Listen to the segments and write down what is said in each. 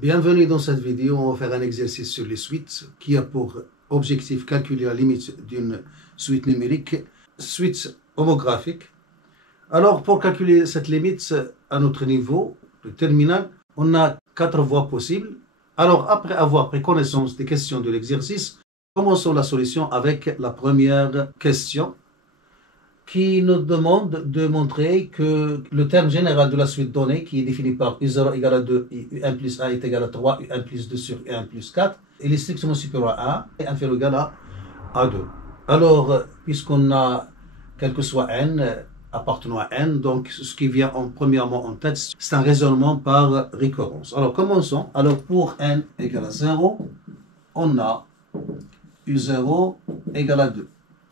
Bienvenue dans cette vidéo, on va faire un exercice sur les suites qui a pour objectif calculer la limite d'une suite numérique, suite homographique. Alors pour calculer cette limite à notre niveau de terminal, on a 4 voies possibles. Alors après avoir pris connaissance des questions de l'exercice, commençons la solution avec la première question qui nous demande de montrer que le terme général de la suite donnée, qui est défini par U0 égale à 2 et U1 plus 1 est égal à 3, U1 plus 2 sur U1 plus 4, il est strictement supérieur à 1 et inférieur ou égal à 2. Alors, puisqu'on a quel que soit n appartenant à n, donc ce qui vient premièrement en tête, c'est un raisonnement par récurrence. Alors, commençons. Alors, pour n égale à 0, on a U0 égale à 2.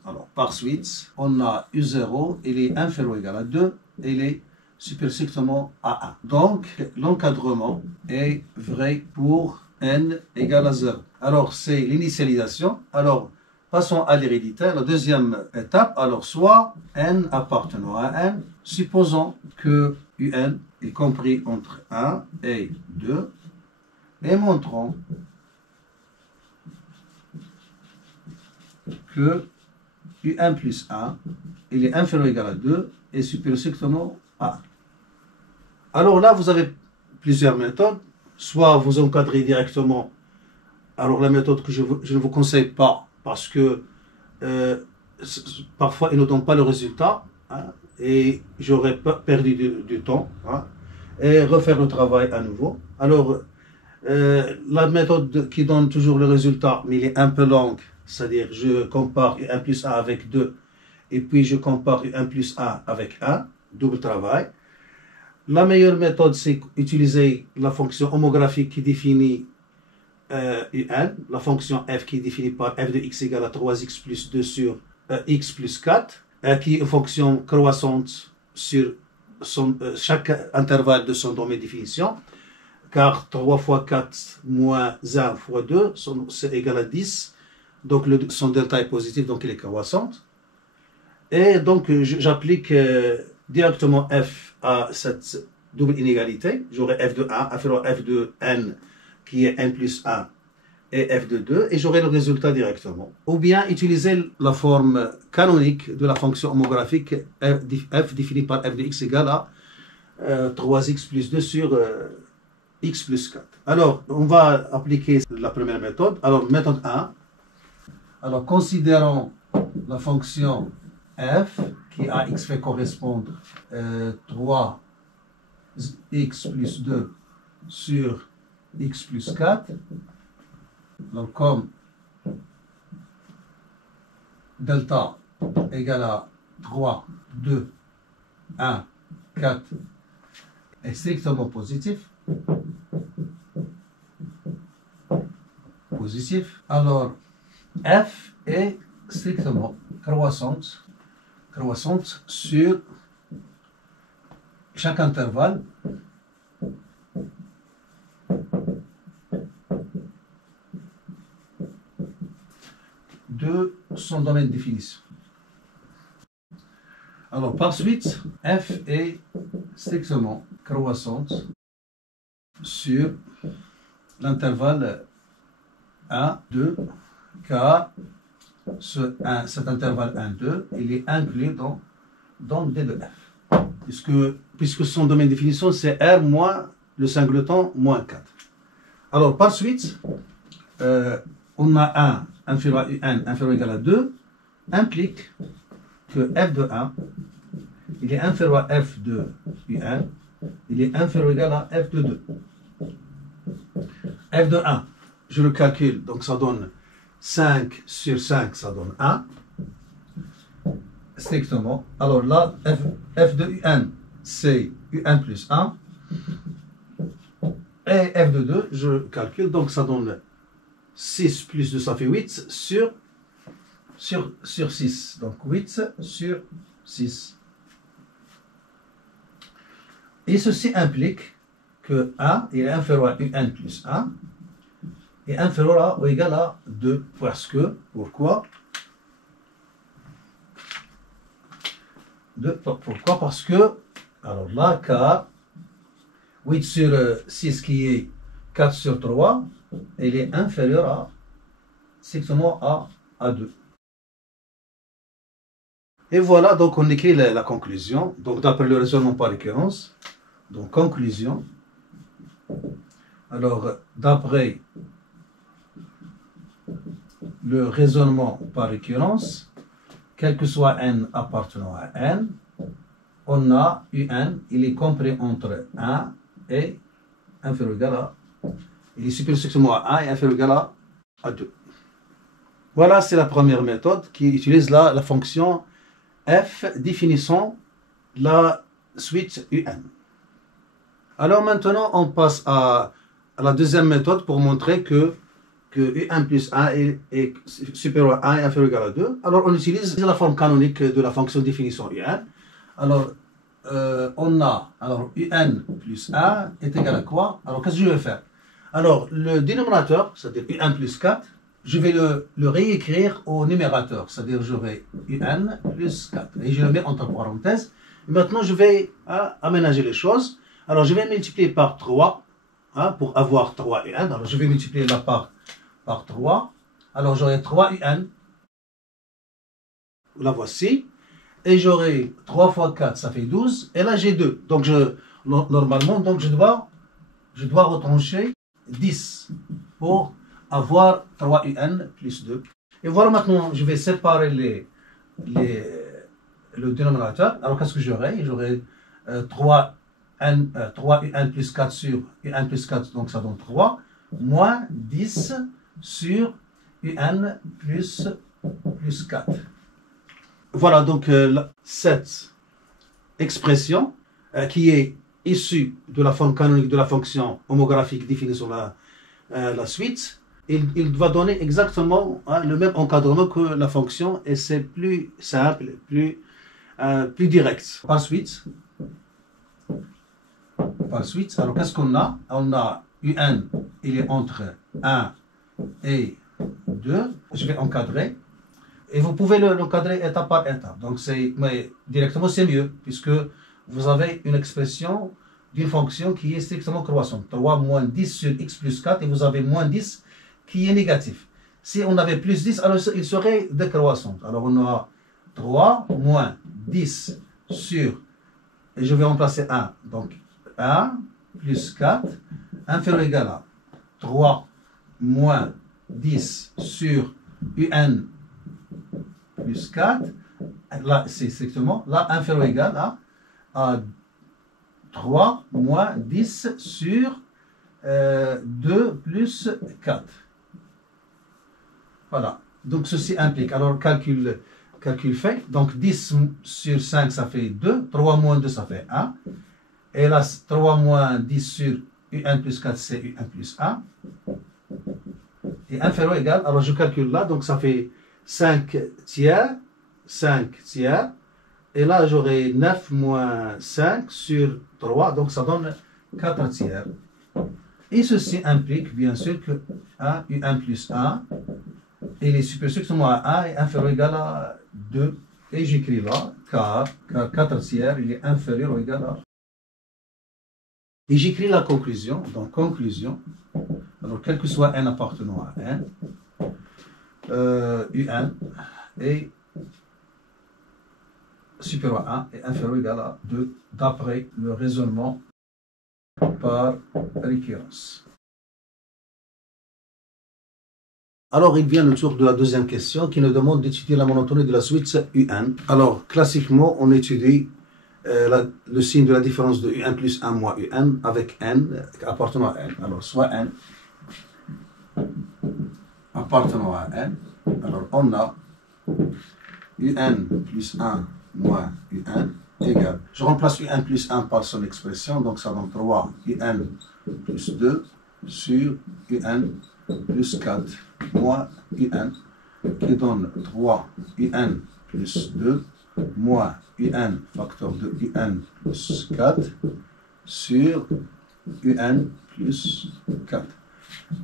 Alors, par suite, on a U0, il est inférieur ou égal à 2, et il est supérieur strictement à 1. Donc, l'encadrement est vrai pour n égale à 0. Alors, c'est l'initialisation. Alors, passons à l'hérédité. La deuxième étape, alors, soit n appartenant à n, supposons que un est compris entre 1 et 2, et montrons que U1 plus 1, il est inférieur ou égal à 2 et supérieur strictement à 1. Alors là, vous avez plusieurs méthodes. Soit vous encadrez directement. Alors la méthode que je ne vous conseille pas parce que parfois il ne donne pas le résultat, hein, et j'aurais perdu du temps, hein, et refaire le travail à nouveau. Alors la méthode qui donne toujours le résultat, mais il est un peu longue, c'est-à-dire je compare U1 plus 1 avec 2 et puis je compare U1 plus 1 avec 1, double travail. La meilleure méthode, c'est utiliser la fonction homographique qui définit UN, la fonction f qui est définie par f de x égale à 3x plus 2 sur x plus 4, qui est une fonction croissante sur chaque intervalle de son domaine de définition, car 3 fois 4 moins 1 fois 2, c'est égal à 10. Donc son delta est positif, donc il est croissante. Et donc j'applique directement f à cette double inégalité. J'aurai f de 1 inférieur à f de n, qui est n plus 1, et f de 2, et j'aurai le résultat directement. Ou bien utiliser la forme canonique de la fonction homographique f définie par f de x égale à 3x plus 2 sur x plus 4. Alors, on va appliquer la première méthode. Alors, méthode 1. Alors, considérons la fonction f qui à x fait correspondre 3x plus 2 sur x plus 4. Donc, comme delta égale à 3, 2, 1, 4 est strictement positif, alors f est strictement croissante sur chaque intervalle de son domaine de définition. Alors par suite, f est strictement croissante sur l'intervalle 1, 2, car cet intervalle 1, 2, il est inclus dans D de f. Puisque son domaine de définition, c'est R moins le singleton moins 4. Alors, par suite, on a 1 inférieur à UN inférieur ou égal à 2, implique que f de 1, il est inférieur à f de UN, il est inférieur ou égal à f de 2. F de 1, je le calcule, donc ça donne 5 sur 5, ça donne 1, strictement. Alors là, f de UN, c'est UN plus 1, et f de 2, je calcule, donc ça donne 6 plus 2, ça fait 8 sur 6, donc 8 sur 6. Et ceci implique que 1 est inférieur à UN plus 1, est inférieur à ou égal à 2. Pourquoi? Pourquoi? Parce que, alors là, car 8 sur 6 qui est 4 sur 3, il est inférieur à, strictement à 2. Et voilà, donc on écrit la conclusion. Donc d'après le raisonnement par récurrence, donc conclusion. Alors d'après le raisonnement par récurrence, quel que soit n appartenant à n, on a un, il est compris entre 1 et inférieur ou égal à, il est supérieur strictement à 1 et inférieur ou égal à 2. Voilà, c'est la première méthode qui utilise la fonction f définissant la suite un. Alors maintenant, on passe à la deuxième méthode pour montrer que un plus 1 est supérieur à 1 et inférieur ou égal à 2. Alors on utilise la forme canonique de la fonction définition un. Alors on a, alors un plus 1 est égal à quoi? Alors qu'est-ce que je vais faire? Alors le dénominateur, c'est-à-dire un plus 4, je vais le réécrire au numérateur, c'est-à-dire j'aurai un plus 4. Et je le mets entre parenthèses. Et maintenant je vais aménager les choses. Alors je vais multiplier par 3 pour avoir 3 un. Alors je vais multiplier la part par 3. Alors j'aurai 3 un. La voici. Et j'aurai 3 fois 4, ça fait 12. Et là j'ai 2. Donc normalement, donc je dois retrancher 10 pour avoir 3 un plus 2. Et voilà, maintenant je vais séparer le dénominateur. Alors qu'est-ce que j'aurai? J'aurai 3 un plus 4 sur un plus 4, donc ça donne 3, moins 10 sur un plus 4. Voilà donc cette expression qui est issue de la forme canonique de la fonction homographique définie sur la suite. Il va donner exactement le même encadrement que la fonction et c'est plus simple, plus direct. Par suite, alors qu'est-ce qu'on a? On a un, il est entre 1 et 2. Je vais encadrer. Et vous pouvez l'encadrer étape par étape. Donc mais directement c'est mieux, puisque vous avez une expression d'une fonction qui est strictement croissante. 3 moins 10 sur x plus 4, et vous avez moins 10 qui est négatif. Si on avait plus 10, alors il serait décroissant. Alors on a 3 moins 10 sur, et je vais remplacer 1. Donc 1 plus 4, inférieur ou égal à 3 moins 10 sur un plus 4, là c'est strictement, là inférieur ou égal à 3 moins 10 sur 2 plus 4. Voilà, donc ceci implique, alors calcul fait, donc 10 sur 5 ça fait 2, 3 moins 2 ça fait 1, et là 3 moins 10 sur un plus 4 c'est un plus 1, et inférieur ou égal, alors je calcule là, donc ça fait 5 tiers, et là j'aurai 9 moins 5 sur 3, donc ça donne 4 tiers. Et ceci implique bien sûr que 1 plus 1, il est supérieur strictement à 1 et inférieur ou égal à 2. Et j'écris là, car 4 tiers, il est inférieur ou égal à... Et j'écris la conclusion, donc conclusion, alors quel que soit n appartenant à n, un est supérieur à 1 et inférieur ou égal à 2, d'après le raisonnement par récurrence. Alors, il vient le tour de la deuxième question qui nous demande d'étudier la monotonie de la suite un. Alors, classiquement, on étudie le signe de la différence de un plus 1 moins un avec n appartenant à n. Alors, soit n appartenant à n. Alors, on a un plus 1 moins un égale. Je remplace un plus 1 par son expression, donc ça donne 3 un plus 2 sur un plus 4 moins un qui donne 3 un plus 2 moins un facteur de un plus 4 sur un plus 4.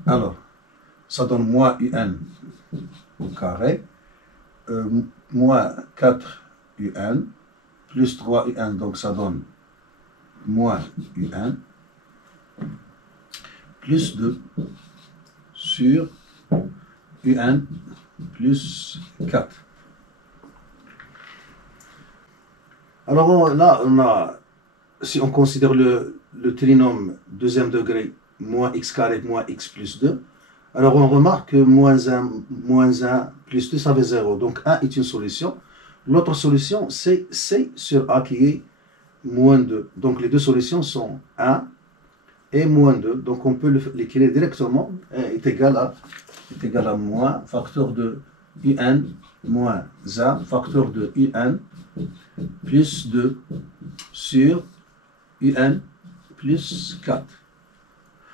Alors, ça donne moins un au carré, moins 4 un, plus 3 un, donc ça donne moins un, plus 2 sur un plus 4. Alors là, si on considère le trinôme deuxième degré moins x carré moins x plus 2, alors on remarque que moins 1 plus 2, ça fait 0. Donc 1 est une solution. L'autre solution, c'est c sur a qui est moins 2. Donc les deux solutions sont 1 et moins 2. Donc on peut l'écrire directement, est égal à moins facteur de un moins 1 facteur de un plus 2 sur un plus 4.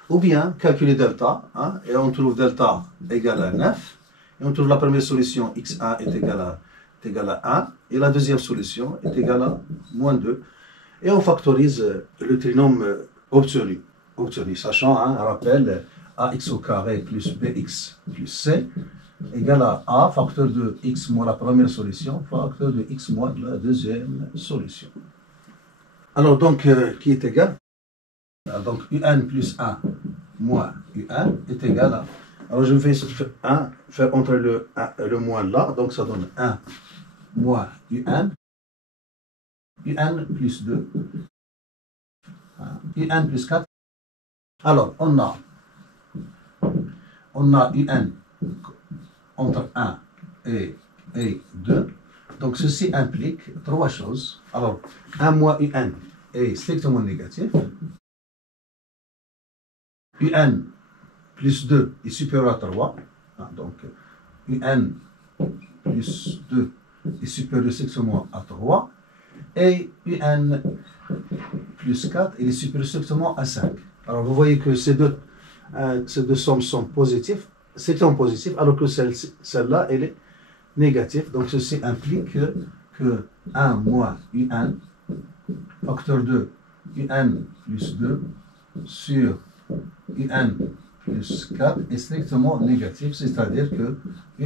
Ou bien calculer delta, et on trouve delta égale à 9, et on trouve la première solution x1 est égal à 1, et la deuxième solution est égale à moins 2, et on factorise le trinôme obtenu, sachant, rappel, ax au carré plus bx plus c égale à a facteur de x moins la première solution, facteur de x moins la deuxième solution. Alors donc, qui est égal? Donc un plus 1 moins un est égal à... Alors je vais faire entrer le moins là, donc ça donne 1 moins un plus 2, un plus 4. Alors on a un entre 1 et 2. Donc ceci implique trois choses. Alors 1 moins un est strictement négatif. un plus 2 est supérieur à 3. Donc un plus 2 est supérieur strictement à 3. Et un plus 4 est supérieur strictement à 5. Alors vous voyez que ces deux sommes sont positives, strictement positives, alors que celle-là, elle est négative. Donc ceci implique que 1 moins un facteur de un plus 2 sur un plus 4 est strictement négatif, c'est-à-dire que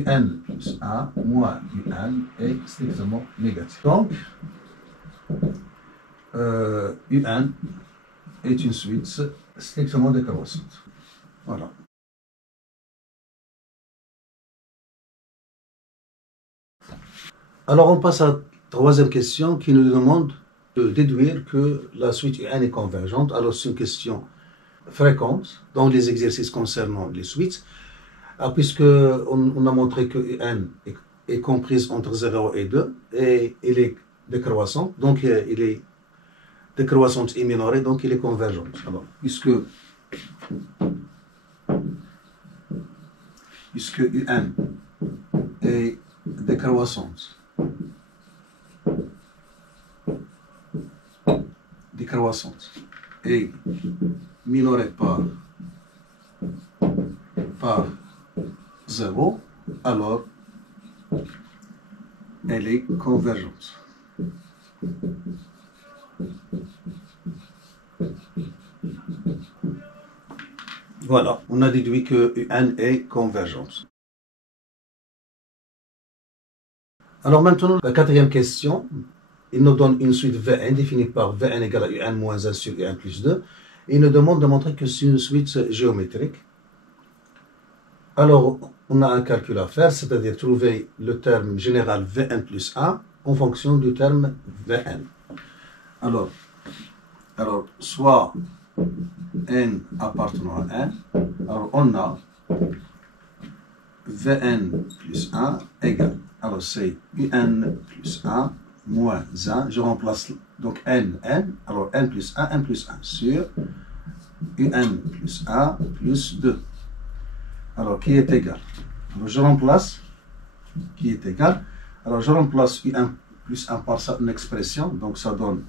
un plus 1 moins un est strictement négatif. Donc, un est une suite strictement décroissante. Voilà. Alors on passe à la troisième question qui nous demande de déduire que la suite un est convergente. Alors c'est une question fréquente dans les exercices concernant les suites, puisque on a montré que un est comprise entre 0 et 2 et il est décroissante, donc il est décroissante et minorée, donc il est convergente. Alors, puisque un est décroissante et minorée par 0, alors elle est convergente. Voilà, on a déduit que un est convergente. Alors maintenant, la quatrième question, il nous donne une suite Vn définie par Vn égale à un moins 1 sur un plus 2. Et il nous demande de montrer que c'est une suite géométrique. Alors, on a un calcul à faire, c'est-à-dire trouver le terme général Vn plus 1 en fonction du terme Vn. Alors soit n appartenant à 1, alors on a Vn plus 1 égale, alors c'est un plus 1 moins 1, je remplace donc n, alors n plus 1 sur un plus 1 plus 2. Alors qui est égal? Alors je remplace qui est égal. Alors je remplace un plus 1 par une expression, donc ça donne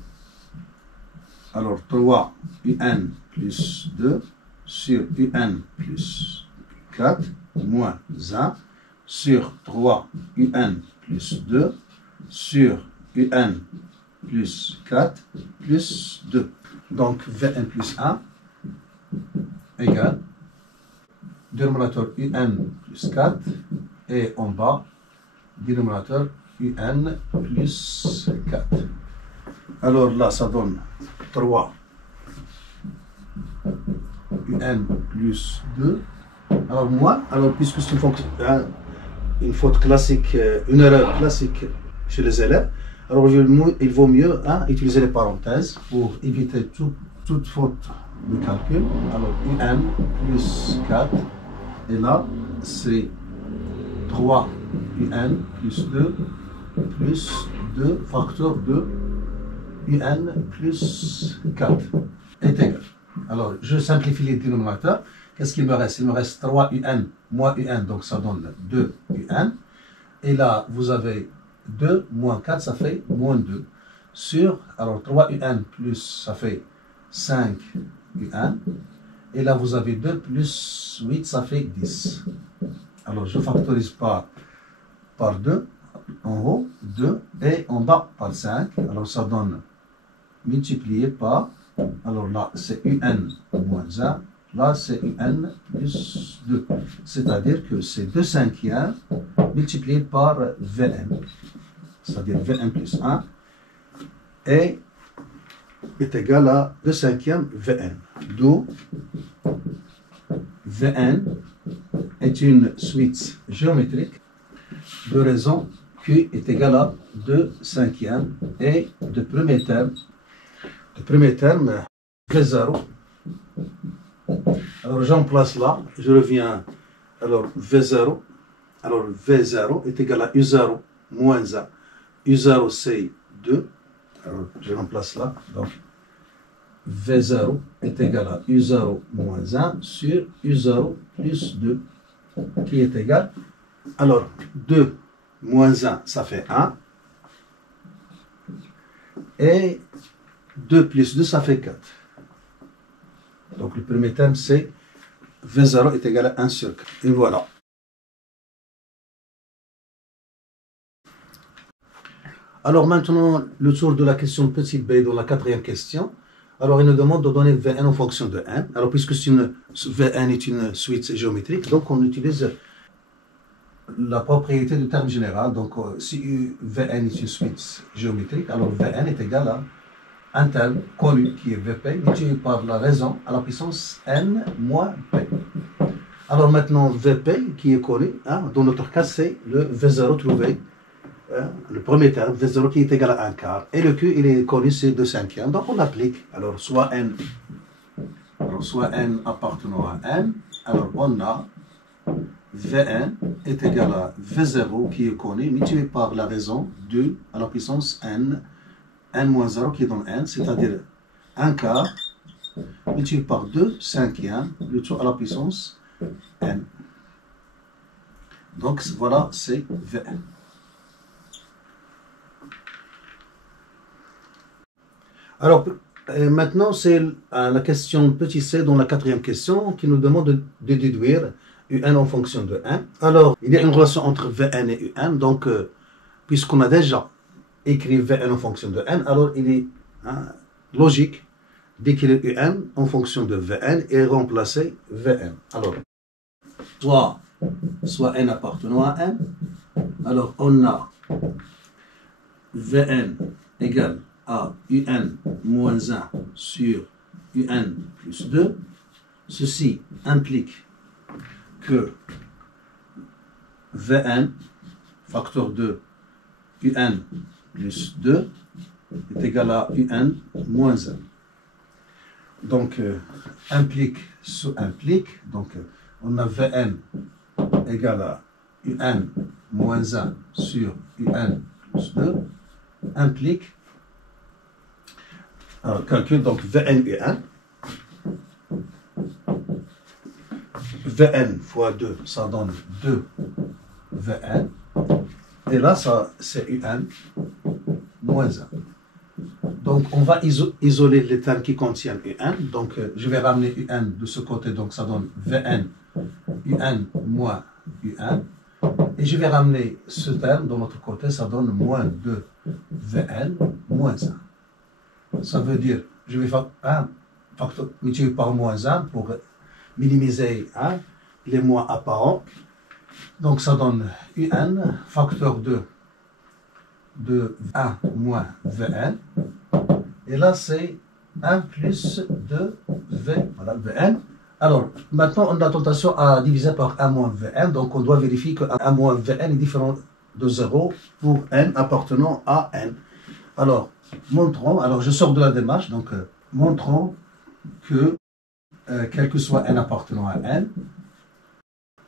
alors 3 un plus 2 sur un plus 4 moins 1 sur 3 un plus 2 sur un plus 4 plus 2. Donc Vn plus 1 égale dénominateur un plus 4 et en bas dénominateur un plus 4. Alors là ça donne 3 UN plus 2. Alors moi, puisque c'est une faute classique, une erreur classique chez les élèves, alors il vaut mieux utiliser les parenthèses pour éviter toute faute de calcul. Alors UN plus 4, et là c'est 3 UN plus 2 facteur de UN plus 4 est égal. Alors je simplifie les dénominateurs. Qu'est-ce qu'il me reste? Il me reste 3 UN moins UN, donc ça donne 2 UN. Et là, vous avez 2 moins 4, ça fait moins 2. Alors 3 UN plus, ça fait 5 UN. Et là, vous avez 2 plus 8, ça fait 10. Alors, je factorise par 2, en haut, 2, et en bas, par 5. Alors, ça donne multiplié par, alors là, c'est UN moins 1. Là, c'est UN plus 2. C'est-à-dire que c'est 2 cinquièmes multiplié par Vn. C'est-à-dire Vn plus 1 est égal à 2 cinquièmes Vn. D'où Vn est une suite géométrique de raison Q est égal à 2 cinquièmes et de premier terme V0. Alors j'emplace là, je reviens, alors V0, alors V0 est égal à U0 moins 1, U0 c'est 2, alors je remplace là, donc V0 est égal à U0 moins 1 sur U0 plus 2, qui est égal, alors 2 moins 1 ça fait 1, et 2 plus 2 ça fait 4. Donc le premier terme c'est V0 est égal à 1 sur 4. Et voilà. Alors maintenant, le tour de la question petit b dans la quatrième question. Alors il nous demande de donner Vn en fonction de n. Alors puisque Vn est une suite géométrique, donc on utilise la propriété du terme général. Donc si Vn est une suite géométrique, alors Vn est égal à un terme connu qui est Vp multiplié par la raison à la puissance n moins p. Alors maintenant Vp qui est connu, dans notre cas c'est le V0 trouvé, le premier terme V0 qui est égal à 1 quart, et le Q il est connu c'est 2 cinquièmes, donc on applique, alors soit n appartenant à n, alors on a Vn est égal à V0 qui est connu multiplié par la raison 2 à la puissance n moins 0 qui donne n, c'est-à-dire 1 quart multiplié par 2 cinquièmes, le tout à la puissance n. Donc voilà, c'est Vn. Alors maintenant, c'est la question petit c dans la quatrième question qui nous demande de déduire Un en fonction de n. Alors, il y a une relation entre Vn et Un, donc puisqu'on a déjà écrit Vn en fonction de n, alors il est logique d'écrire Un en fonction de Vn et remplacer Vn. Alors, soit n appartenant à n, alors on a Vn égale à Un moins 1 sur Un plus 2. Ceci implique que Vn, facteur de Un plus 2, est égal à Un moins 1. Donc, implique sous implique, donc on a Vn égal à Un moins 1 sur Un plus 2, implique, calcul donc Vn Un. Vn fois 2, ça donne 2 Vn. Et là, ça c'est Un moins 1. Donc, on va isoler les termes qui contiennent Un. Donc, je vais ramener Un de ce côté. Donc, ça donne Vn Un moins Un. Et je vais ramener ce terme de l'autre côté. Ça donne moins 2 Vn moins 1. Ça veut dire, je vais faire un facteur multiplié par moins 1 pour minimiser les moins apparents. Donc ça donne Un facteur de 1 moins Vn. Et là c'est 1 plus 2 V, voilà Vn. Alors, maintenant, on a tentation à diviser par 1 moins Vn, donc on doit vérifier que 1 moins Vn est différent de 0 pour n appartenant à n. Alors, montrons, alors je sors de la démarche, donc montrons que quel que soit n appartenant à n,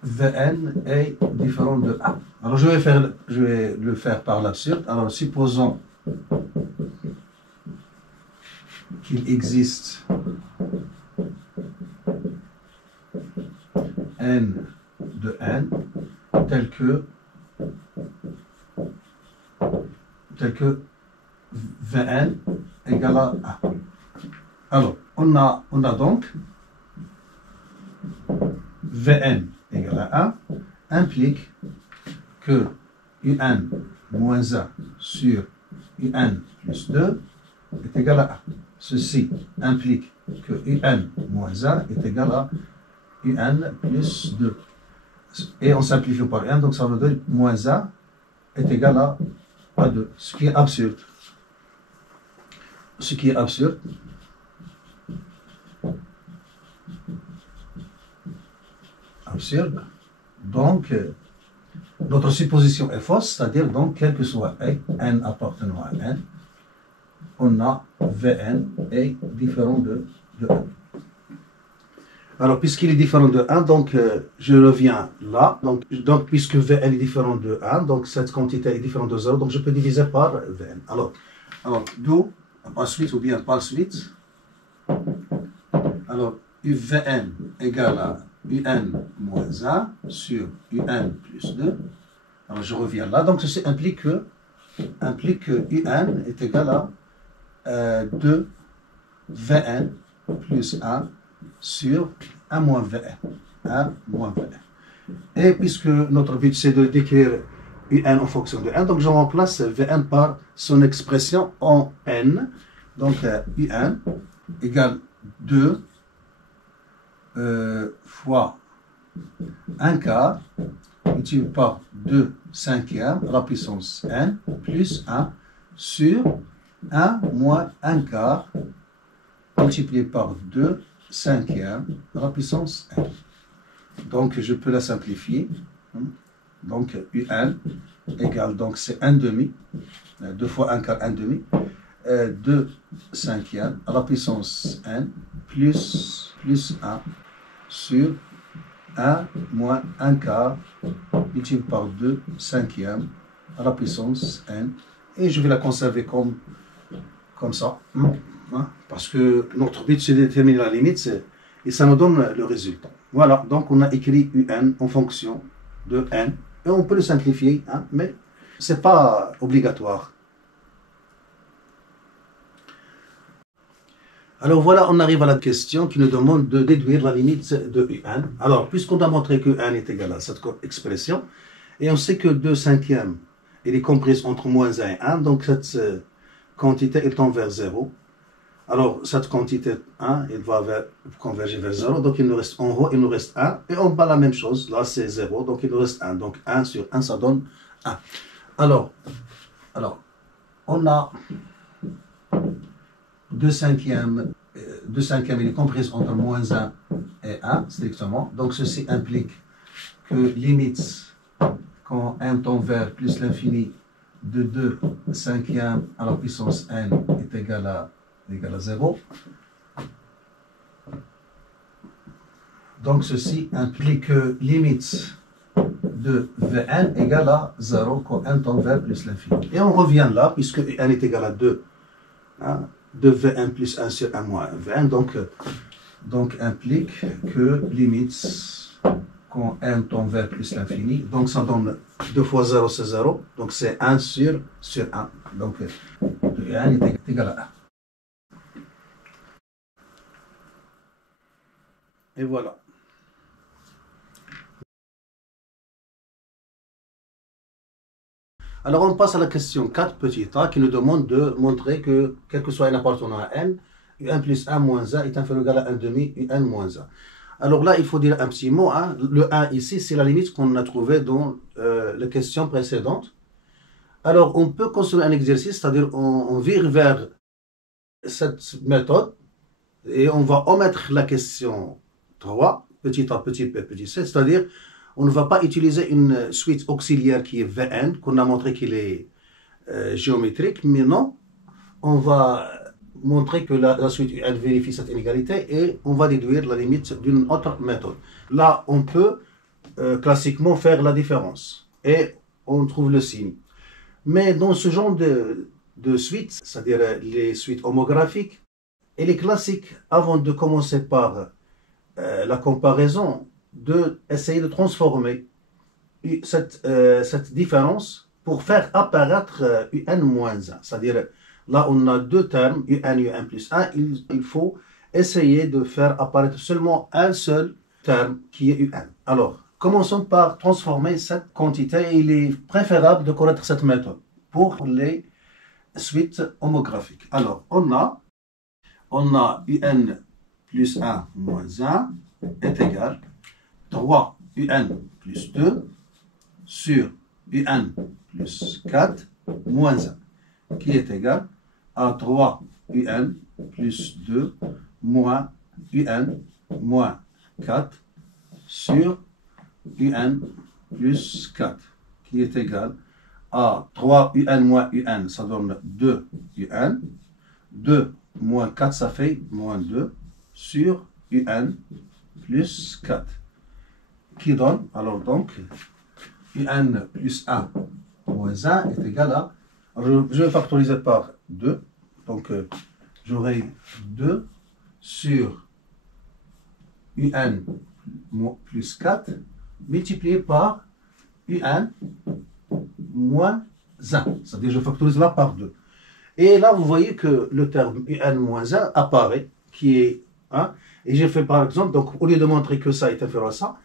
Vn est différent de 1. Alors, je vais le faire par l'absurde. Alors, supposons qu'il existe n de n tel que Vn égale à 1. Alors, on a donc Vn égale à 1 implique que Un moins 1 sur Un plus 2 est égal à 1. Ceci implique que Un moins 1 est égal à Un plus 2. Et on simplifie par 1, donc ça veut dire moins 1 est égal à 2, ce qui est absurde. Ce qui est absurde. Absurde. Donc, notre supposition est fausse, c'est-à-dire, donc, quel que soit n appartenant à n, on a Vn est différent de 1. Alors, puisqu'il est différent de 1, donc, je reviens là. Donc, puisque Vn est différent de 1, donc cette quantité est différente de 0, donc je peux diviser par Vn. Alors d'où, ensuite, ou bien par suite, alors, Vn égale à Un moins 1 sur Un plus 2. Alors, je reviens là. Donc, ceci implique que Un est égal à 2 Vn plus 1 sur 1 moins Vn. 1 moins Vn. Et puisque notre but c'est de décrire Un en fonction de n, donc je remplace Vn par son expression en n. Donc Un égale 2 fois 1 quart multiplié par 2 cinquièmes à la puissance n plus 1 sur 1 moins 1 quart multiplié par 2 cinquièmes à la puissance n. Donc je peux la simplifier. Donc Un égale, donc c'est 1 demi, 2 fois 1 quart 1 demi, 2 cinquièmes à la puissance n plus 1 sur 1 moins 1 quart multiplié par 2 cinquièmes à la puissance n. Et je vais la conserver comme ça. Parce que notre but c'est de déterminer la limite et ça nous donne le résultat. Voilà, donc on a écrit Un en fonction de n et on peut le simplifier, mais ce n'est pas obligatoire. Alors voilà, on arrive à la question qui nous demande de déduire la limite de Un. Alors, puisqu'on a montré que Un est égal à cette expression, et on sait que 2 cinquièmes elle est comprise entre moins 1 et 1, donc cette quantité est tend vers 0. Alors, cette quantité 1, elle va converger vers 0. Donc, il nous reste en haut, il nous reste 1. Et en bas, la même chose. Là, c'est 0. Donc, il nous reste 1. Donc, 1 sur 1, ça donne 1. Alors on a 2 cinquièmes. 2 cinquièmes, il est comprise entre moins 1 et 1, strictement. Donc, ceci implique que limite, quand n tend vers plus l'infini, de 2 cinquièmes à la puissance n est égal à 0. Donc ceci implique que limite de Vn égale à 0 quand n tend vers plus l'infini. Et on revient là, puisque n est égal à 2, 2 Vn plus 1 sur 1 moins Vn, donc implique que limite quand n tend vers plus l'infini, donc ça donne 2 fois 0 c'est 0, donc c'est 1 sur 1, donc n est égal à 1. Et voilà. Alors on passe à la question 4 petit a qui nous demande de montrer que quel que soit n appartenant à n, Un plus 1 moins 1 est inférieur ou égal à 1 demi Un moins 1. Alors là, il faut dire un petit mot. Le 1 ici, c'est la limite qu'on a trouvée dans la question précédente. Alors on peut construire un exercice, c'est-à-dire on vire vers cette méthode et on va omettre la question 3, petit a, petit p, petit c, c'est-à-dire on ne va pas utiliser une suite auxiliaire qui est Vn, qu'on a montré qu'il est géométrique, mais non, on va montrer que la suite UN vérifie cette inégalité et on va déduire la limite d'une autre méthode. Là, on peut classiquement faire la différence et on trouve le signe. Mais dans ce genre de suites, c'est-à-dire les suites homographiques, il est classique, avant de commencer par la comparaison, d'essayer de transformer cette différence pour faire apparaître UN-1. C'est-à-dire, là, on a deux termes, UN et UN plus 1. Il faut essayer de faire apparaître seulement un seul terme qui est UN. Alors, commençons par transformer cette quantité. Il est préférable de connaître cette méthode pour les suites homographiques. Alors, on a UN plus 1 moins 1 est égal 3 UN plus 2 sur UN plus 4 moins 1, qui est égal à 3 UN plus 2 moins UN moins 4 sur UN plus 4, qui est égal à 3 UN moins UN, ça donne 2 UN. 2 moins 4, ça fait moins 2 sur UN plus 4, qui donne, alors donc, UN plus 1 moins 1 est égal à, je vais factoriser par 2, donc j'aurai 2 sur UN plus 4 multiplié par UN moins 1, c'est-à-dire je factorise là par 2. Et là, vous voyez que le terme UN-1 apparaît, qui est 1. Et j'ai fait par exemple, donc au lieu de montrer que ça est inférieur à ça,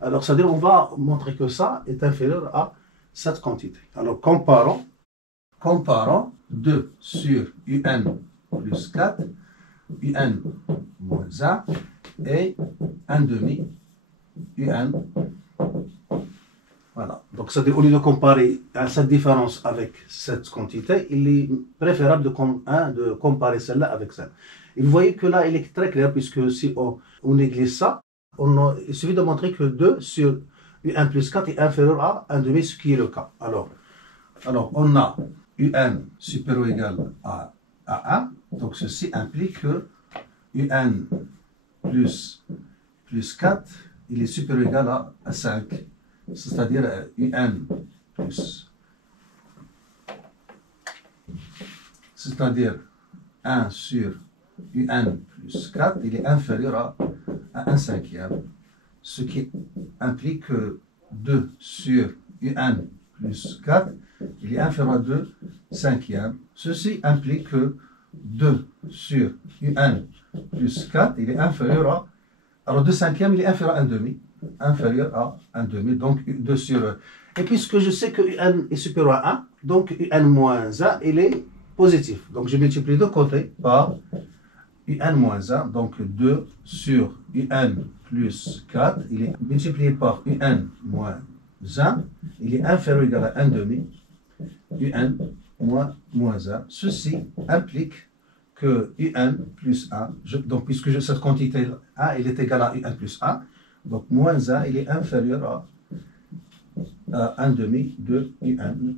alors c'est-à-dire on va montrer que ça est inférieur à cette quantité. Alors comparons 2 sur UN plus 4, UN moins 1 et 1 demi UN. Voilà. Donc, au lieu de comparer cette différence avec cette quantité, il est préférable de comparer celle-là avec celle. Et vous voyez que là, il est très clair, puisque si on néglige ça, il suffit de montrer que 2 sur UN plus 4 est inférieur à 1 demi, ce qui est le cas. Alors on a UN supérieur ou égal à 1. Donc, ceci implique que UN plus 4, il est supérieur ou égal à 5. C'est-à-dire UN plus, c'est-à-dire 1 sur UN plus 4, il est inférieur à 1 cinquième, ce qui implique que 2 sur UN plus 4, il est inférieur à 2 cinquièmes. Ceci implique que 2 sur UN plus 4, il est inférieur à, alors 2 cinquièmes, il est inférieur à 1 demi. Inférieur à 1 demi, donc 2 sur... Et puisque je sais que UN est supérieur à 1, donc UN moins 1, il est positif. Donc je multiplie les deux côtés par UN moins 1, donc 2 sur UN plus 4, il est multiplié par UN moins 1, il est inférieur ou égal à 1 demi, UN moins 1. Ceci implique que UN plus 1, donc puisque cette quantité 1, il est égal à UN plus 1, donc moins 1, il est inférieur à 1 demi de UN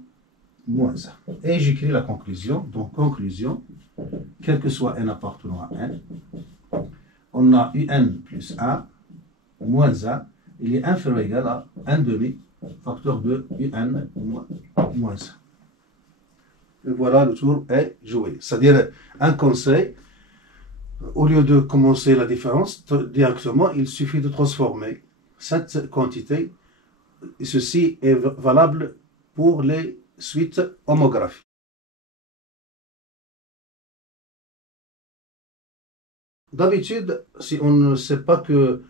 moins 1. Et j'écris la conclusion. Donc conclusion, quel que soit n appartenant à n, on a UN plus 1 moins 1, il est inférieur ou égal à 1 demi facteur de UN moins 1. Et voilà, le tour est joué. C'est-à-dire un conseil. Au lieu de commencer la différence directement, il suffit de transformer cette quantité. Et ceci est valable pour les suites homographiques. D'habitude, si on ne sait pas que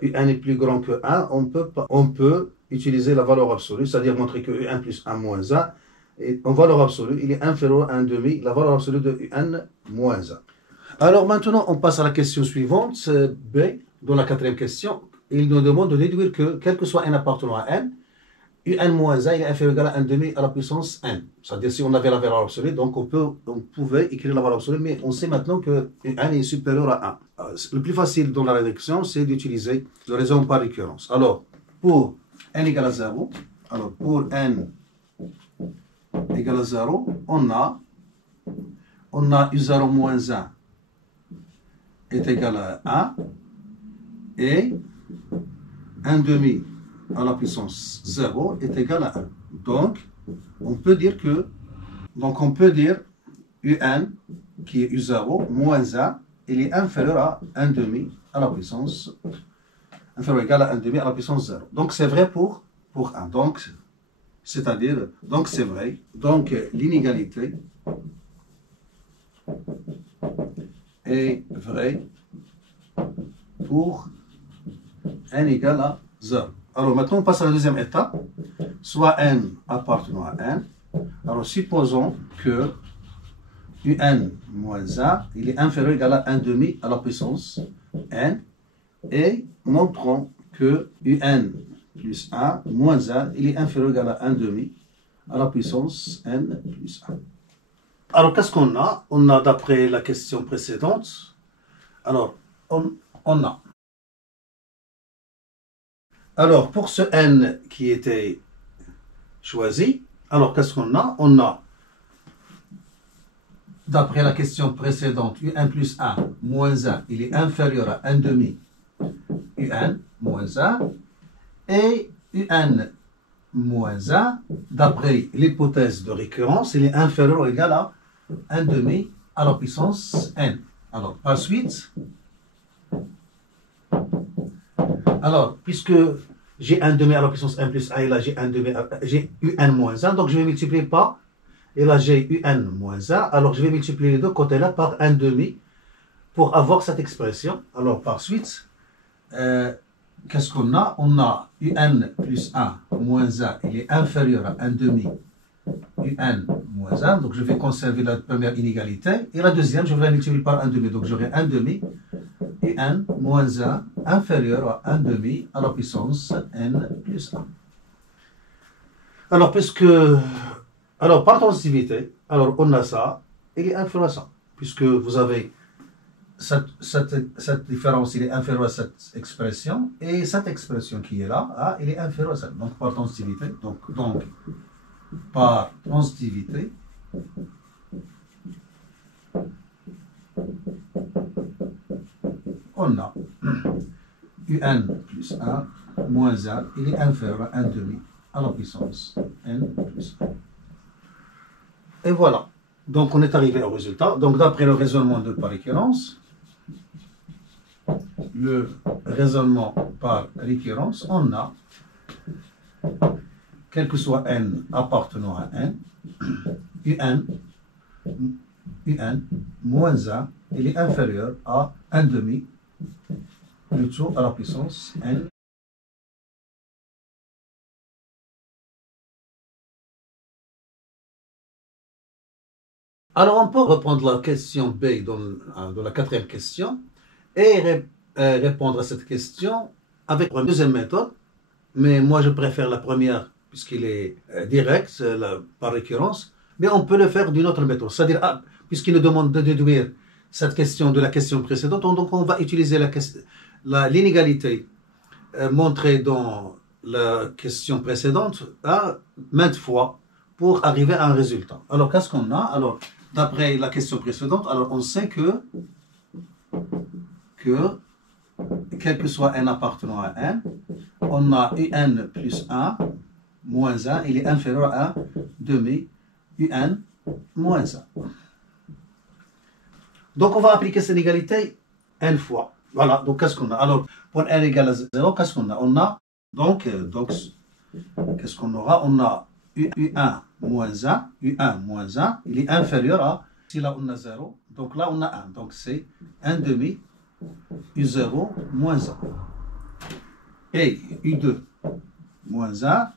UN est plus grand que 1, on peut utiliser la valeur absolue, c'est-à-dire montrer que UN plus 1 moins 1, et en valeur absolue, il est inférieur à 1 demi, la valeur absolue de UN moins 1. Alors maintenant, on passe à la question suivante, B, dans la quatrième question. Il nous demande de déduire que, quel que soit n appartenant à n, UN moins 1 il est inférieur ou égal à 1 demi à la puissance n. C'est-à-dire, si on avait la valeur absolue, donc on pouvait écrire la valeur absolue, mais on sait maintenant que UN est supérieur à 1. le plus facile dans la réduction, c'est d'utiliser le raisonnement par récurrence. Alors, pour n égale à 0, alors pour n égale à 0, on a u0 moins 1 est égal à 1 et 1 demi à la puissance 0 est égal à 1. Donc, on peut dire un qui est u0 moins 1, il est inférieur à 1 demi à la puissance, inférieur ou égal à 1 demi à la puissance 0. Donc, c'est vrai pour 1. Donc, c'est-à-dire, donc c'est vrai. Donc, l'inégalité est vraie pour n égale à 0. Alors, maintenant, on passe à la deuxième étape, soit n appartenant à n. Alors, supposons que un moins 1, il est inférieur ou égal à 1 demi à la puissance n, et montrons que un plus 1 moins 1, il est inférieur ou égal à 1 demi à la puissance n plus 1. Alors, qu'est-ce qu'on a? On a, d'après la question précédente, alors, on a. Alors, pour ce n qui était choisi, alors, qu'est-ce qu'on a? On a, d'après la question précédente, un plus 1 moins 1, il est inférieur à 1 demi un moins 1, et un moins 1, d'après l'hypothèse de récurrence, il est inférieur ou égal à 1 demi à la puissance n. Alors, par suite, alors, puisque j'ai 1 demi à la puissance n plus 1, et là j'ai un moins 1, donc je vais multiplier par, et là j'ai un moins 1, alors je vais multiplier les deux côtés là par 1 demi pour avoir cette expression. Alors, par suite, qu'est-ce qu'on a? On a un plus 1 moins 1, il est inférieur à 1 demi un moins 1, donc je vais conserver la première inégalité, et la deuxième, je vais la multiplier par 1 demi, donc j'aurai 1 demi un moins 1 inférieur à 1 demi à la puissance n plus 1. Alors, par transitivité, alors on a ça, il est inférieur à ça, puisque vous avez cette différence, il est inférieur à cette expression, et cette expression qui est là, il est inférieur à ça. Donc, par transitivité, par transitivité, on a un plus 1 moins 1, il est inférieur à 1 demi à la puissance n plus 1. Et voilà. Donc, on est arrivé au résultat. Donc, d'après le raisonnement de par récurrence, on a, quel que soit n appartenant à n, un moins 1, il est inférieur à 1 demi, plutôt à la puissance n. Alors, on peut reprendre la question B dans la quatrième question et répondre à cette question avec une deuxième méthode. Mais moi, je préfère la première puisqu'il est direct, par récurrence. Mais on peut le faire d'une autre méthode. C'est-à-dire, puisqu'il nous demande de déduire cette question de la question précédente, donc on va utiliser l'inégalité montrée dans la question précédente maintes fois pour arriver à un résultat. Alors, qu'est-ce qu'on a? Alors, d'après la question précédente, alors on sait que quel que soit n appartenant à n, on a un plus 1 moins 1, il est inférieur à 1 demi un moins 1. Donc, on va appliquer cette égalité n fois. Voilà, donc qu'est-ce qu'on a? Alors, pour n égale à 0, qu'est-ce qu'on a? On a, donc qu'est-ce qu'on aura? On a u1 moins 1, il est inférieur à, si là on a 0, donc là on a 1, donc c'est 1 demi u0 moins 1. Et u2 moins 1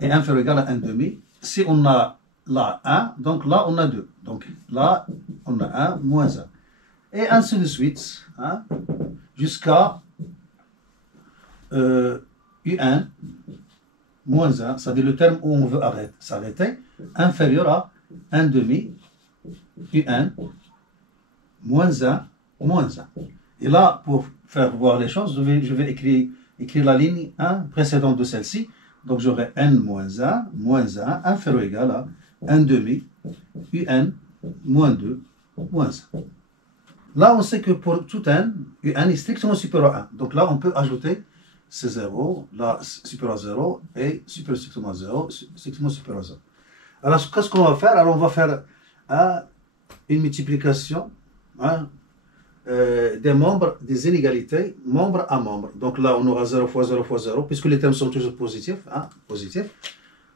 est inférieur ou égal à 1 demi. Si on a là 1, donc là on a 2. Donc là on a 1 moins 1. Et ainsi de suite, jusqu'à u1 moins 1, c'est-à-dire le terme où on veut s'arrêter, inférieur à 1 demi u1 moins 1 moins 1. Et là, pour faire voir les choses, je vais écrire la ligne précédente de celle-ci. Donc j'aurai n moins 1, inférieur ou égal à 1 demi, un, moins 2, moins 1. Là, on sait que pour tout n, un est strictement supérieur à 1. Donc là, on peut ajouter ces 0, là, supérieur à 0, et supérieur strictement à 0, strictement supérieur à 0. Alors, qu'est-ce qu'on va faire? Alors, on va faire une multiplication des membres des inégalités, membre à membre. Donc là, on aura 0 fois 0 fois 0, puisque les termes sont toujours positifs. Positifs.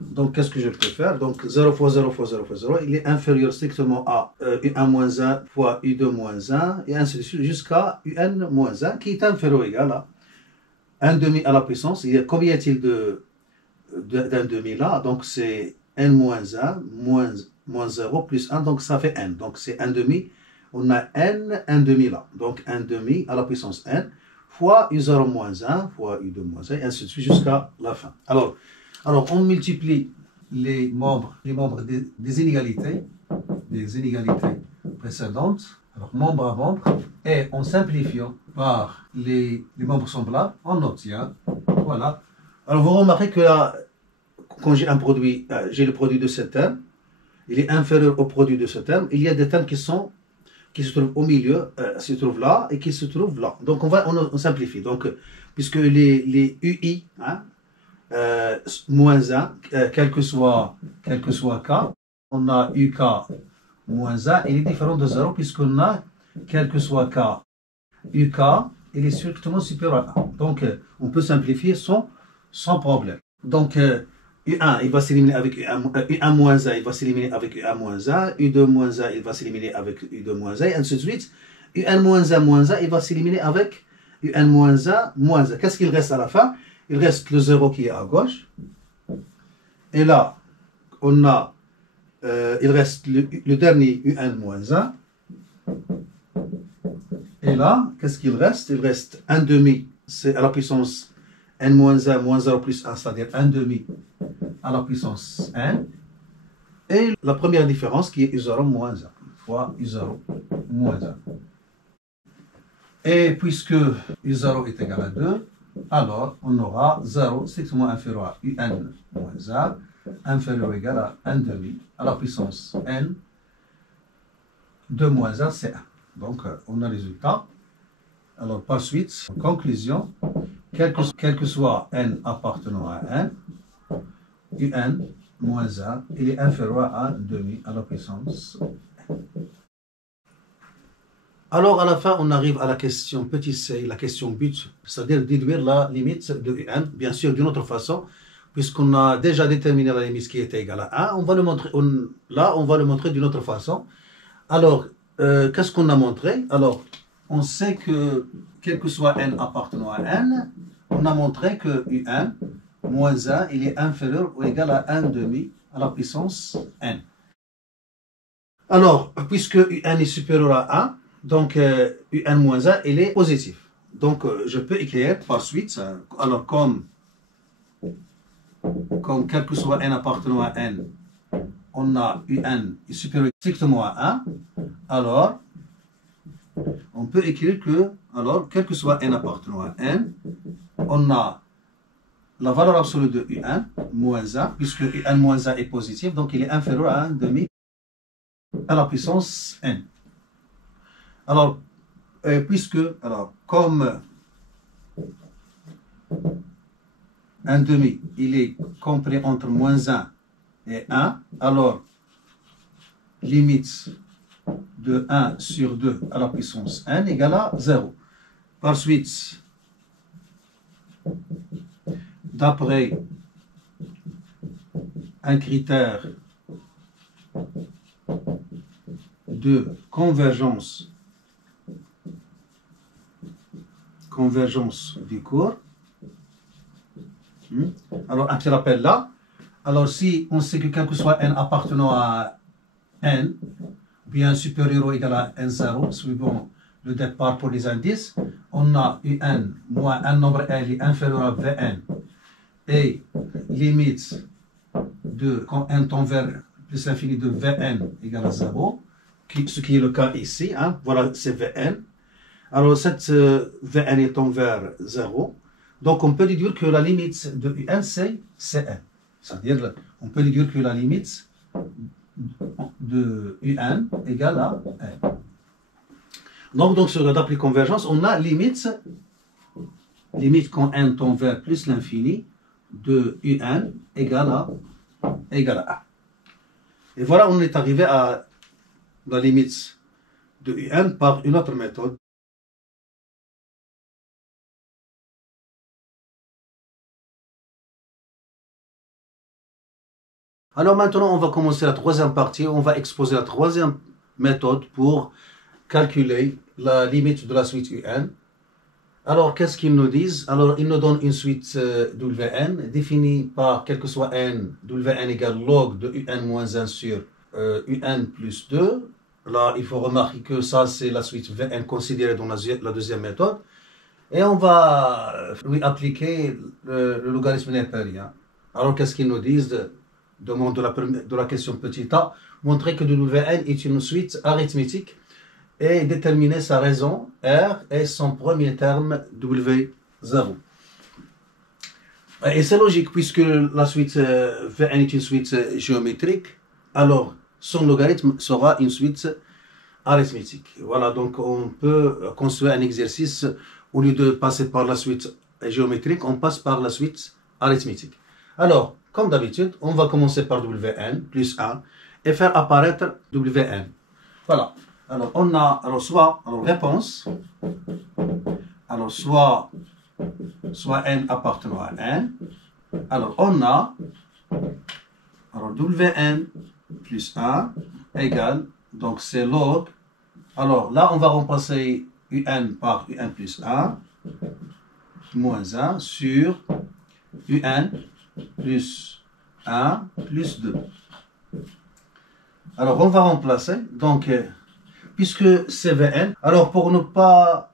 Donc, qu'est-ce que je peux faire? Donc, 0 fois 0 fois 0 fois 0, il est inférieur strictement à U1 moins 1 fois U2 moins 1, et ainsi de suite, jusqu'à UN moins 1, qui est inférieur ou égal à 1 demi à la puissance. Combien y a-t-il d'un demi là? Donc, c'est n moins 1 moins 0 plus 1, donc ça fait n. Donc, c'est 1 demi. On a n, 1 demi là. Donc, 1 demi à la puissance n fois U0 moins 1 fois U2 moins 1, et ainsi de suite jusqu'à la fin. Alors, on multiplie les membres des inégalités précédentes, alors membre à membre, et en simplifiant par les membres semblables, on obtient, voilà. Alors, vous remarquez que là, quand j'ai un produit, j'ai le produit de ce terme, il est inférieur au produit de ce terme, il y a des termes qui se trouvent au milieu, se trouvent là, et qui se trouvent là. Donc, on simplifie. Donc, puisque les UI, moins 1, quel que soit k, on a UK moins 1, il est différent de 0, puisqu'on a, quel que soit k, UK, il est strictement supérieur à 1. Donc, on peut simplifier sans problème. Donc, U1, il va s'éliminer avec U1 moins 1, il va s'éliminer avec U1 moins 1, U2 moins 1, il va s'éliminer avec U2 moins 1, et ainsi de suite. U1 moins 1 moins 1, il va s'éliminer avec U1 moins 1 moins 1. Qu'est-ce qu'il reste à la fin? Il reste le 0 qui est à gauche. Et là, on a, il reste le dernier UN moins 1. Et là, qu'est-ce qu'il reste? Il reste 1 demi, c'est à la puissance n moins 1 moins 0 plus 1, c'est-à-dire 1 demi à la puissance n. Et la première différence qui est U0 moins 1 fois U0 moins 1. Et puisque U0 est égal à 2, alors on aura 0 strictement inférieur à UN moins 1, inférieur ou égal à 1 demi à la puissance n, 2 moins 1, c'est 1. Donc on a le résultat. Alors par suite, en conclusion, quel que soit n appartenant à n, UN moins 1, il est inférieur à 1 demi à la puissance n. Alors, à la fin, on arrive à la question petit c, la question but, c'est-à-dire déduire la limite de UN, bien sûr, d'une autre façon, puisqu'on a déjà déterminé la limite qui était égale à 1, on va le montrer, là, on va le montrer d'une autre façon. Alors, qu'est-ce qu'on a montré? Alors, on sait que, quel que soit n appartenant à n, on a montré que UN moins 1, il est inférieur ou égal à 1 demi à la puissance n. Alors, puisque UN est supérieur à 1, donc, UN moins 1, il est positif. Donc, je peux écrire par suite, alors comme quel que soit n appartenant à n, on a UN est supérieur strictement à 1, alors, on peut écrire que, alors, quel que soit n appartenant à n, on a la valeur absolue de UN moins 1, puisque UN moins 1 est positif, donc il est inférieur à 1 demi à la puissance n. Alors, comme 1 demi, il est compris entre moins 1 et 1, alors, limite de 1 sur 2 à la puissance n égale à 0. Par suite, d'après un critère de convergence du cours. Alors, un petit rappel là. Alors, si on sait que quel que soit n appartenant à n, bien supérieur ou égal à n0, suivant le départ pour les indices, on a un moins un nombre L est inférieur à Vn. Et limite de quand n tend vers plus l'infini de Vn égale à 0, ce qui est le cas ici, voilà, c'est Vn. Alors, cette Vn étant vers 0, donc on peut déduire que la limite de Un, c'est Cn. C'est-à-dire, on peut déduire que la limite de Un égale à N. Donc sur la table de convergence, on a limite quand N tend vers plus l'infini de Un égale à 1. Et voilà, on est arrivé à la limite de Un par une autre méthode. Alors maintenant, on va commencer la troisième partie. On va exposer la troisième méthode pour calculer la limite de la suite Un. Alors, qu'est-ce qu'ils nous disent? Alors, ils nous donnent une suite Wn définie par, quel que soit n, Wn égale log de Un moins 1 sur Un plus 2. Là, il faut remarquer que ça, c'est la suite Vn considérée dans la deuxième méthode. Et on va lui appliquer le logarithme népérien. Alors, qu'est-ce qu'ils nous disent? Demande de la question petit a, montrer que Wn est une suite arithmétique et déterminer sa raison R et son premier terme W0. Et c'est logique, puisque la suite Vn est une suite géométrique, alors son logarithme sera une suite arithmétique. Voilà, donc on peut construire un exercice, au lieu de passer par la suite géométrique, on passe par la suite arithmétique. Alors, comme d'habitude, on va commencer par Wn plus 1 et faire apparaître Wn. Voilà. Alors, on a réponse, soit n appartenant à n. Alors, on a Wn plus 1 égale, donc c'est log. Alors, là, on va remplacer Un par Un plus 1 moins 1 sur Un plus 1 plus 2. Alors, on va remplacer, donc, puisque c'est Vn, alors pour ne pas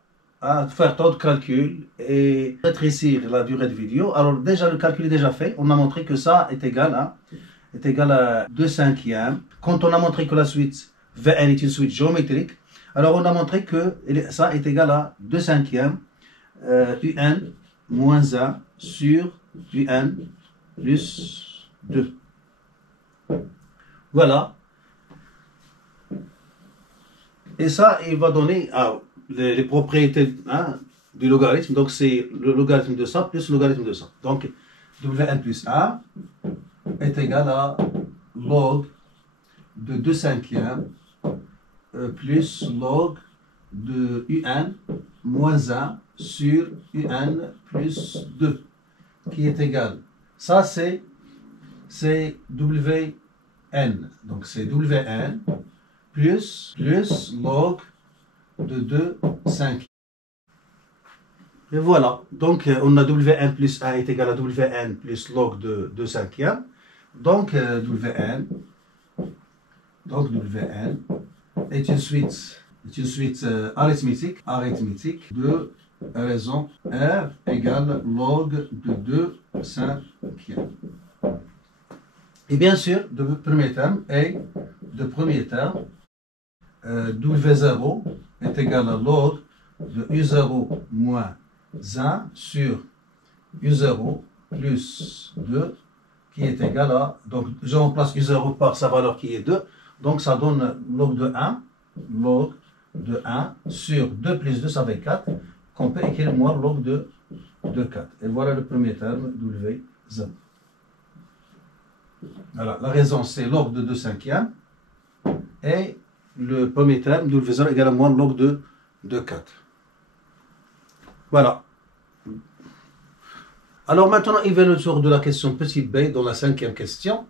faire trop de calculs et rétrécir la durée de vidéo, alors déjà le calcul est déjà fait, on a montré que ça est égal à 2/5. Quand on a montré que la suite Vn est une suite géométrique, alors on a montré que ça est égal à 2/5 Un moins 1 sur Un plus 2. Voilà. Et ça, il va donner les propriétés du logarithme. Donc, c'est le logarithme de ça plus le logarithme de ça. Donc, Wn plus 1 est égal à log de 2/5 plus log de Un moins 1 sur Un plus 2, qui est égal. Ça, c'est Wn. Donc, c'est Wn plus log de 2/5. Et voilà. Donc, on a Wn plus 1 est égal à Wn plus log de 2/5. Donc, Wn est une suite arithmétique de raison R égale log de 2/5. Et bien sûr, de premier terme et de premier terme, W0 est égal à log de U0 moins 1 sur U0 plus 2, qui est égal à, donc je remplace U0 par sa valeur qui est 2, donc ça donne log de 1 sur 2 plus 2, ça fait 4, qu'on peut écrire moins log de 4. Et voilà le premier terme, W0. Voilà, la raison c'est log de 2/5 et le premier terme, W0 égale à moins log de 4. Voilà. Alors maintenant, il vient le tour de la question petit b dans la 5e question,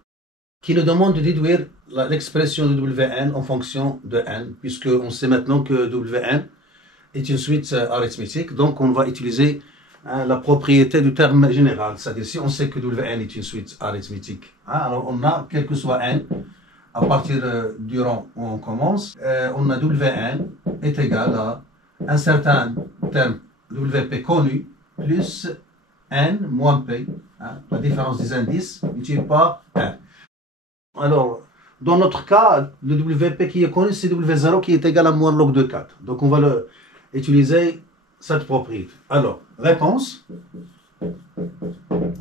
qui nous demande de déduire l'expression de Wn en fonction de n, puisqu'on sait maintenant que Wn est une suite arithmétique, donc on va utiliser la propriété du terme général, c'est-à-dire si on sait que Wn est une suite arithmétique, alors on a, quel que soit n, à partir du rang où on commence, on a Wn est égal à un certain terme Wp connu plus n moins p, la différence des indices multiplié par n. Alors, dans notre cas, le Wp qui est connu, c'est W0 qui est égal à moins log de 4. Donc on va utiliser cette propriété. Alors, réponse.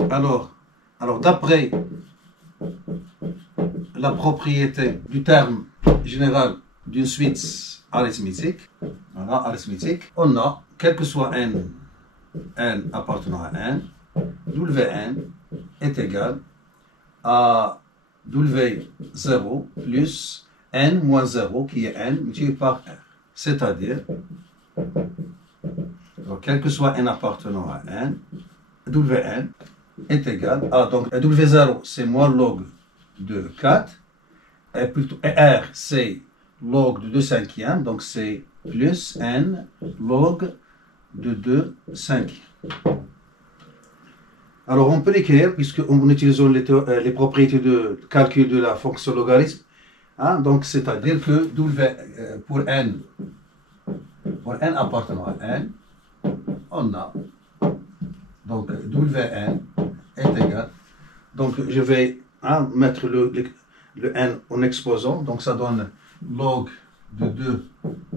Alors d'après la propriété du terme général d'une suite arithmétique, on a, quel que soit n appartenant à n, Wn est égal à W0 plus n moins 0 qui est n multiplié par r. C'est-à-dire, quel que soit n appartenant à n, Wn est égal à, donc W0 c'est moins log de 4, et R c'est log de 2 cinquièmes, donc c'est plus n log de 2 cinquièmes. Alors on peut l'écrire puisque en utilisant les propriétés de calcul de la fonction logarithme, hein, donc c'est-à-dire que pour n appartenant à n, on a donc Wn est égal, donc je vais mettre le n en exposant, donc ça donne log de 2